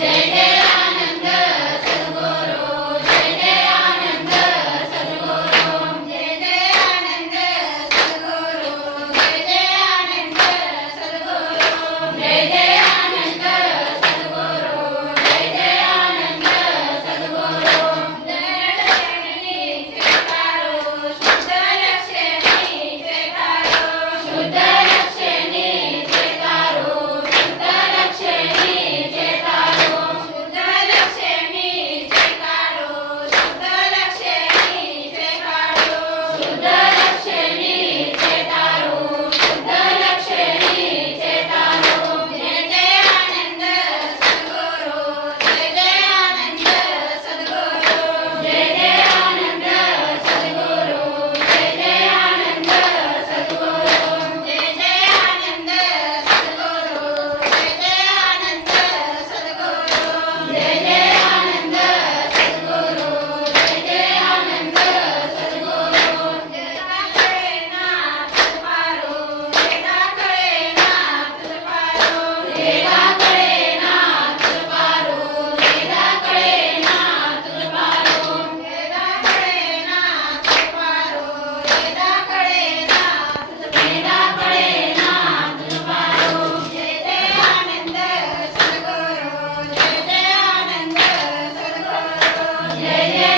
Sunday. Yeah, yeah.